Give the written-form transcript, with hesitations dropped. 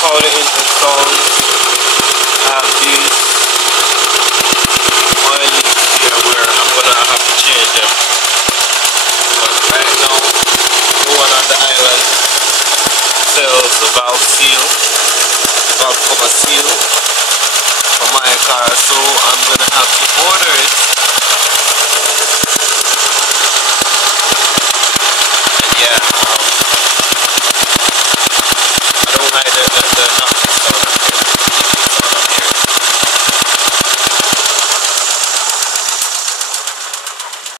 how the engine sounds. I have these oil leaks here where I'm gonna have to change them. But right now, the one on the island sells the valve seal, valve cover seal for my car, so I'm gonna have to order it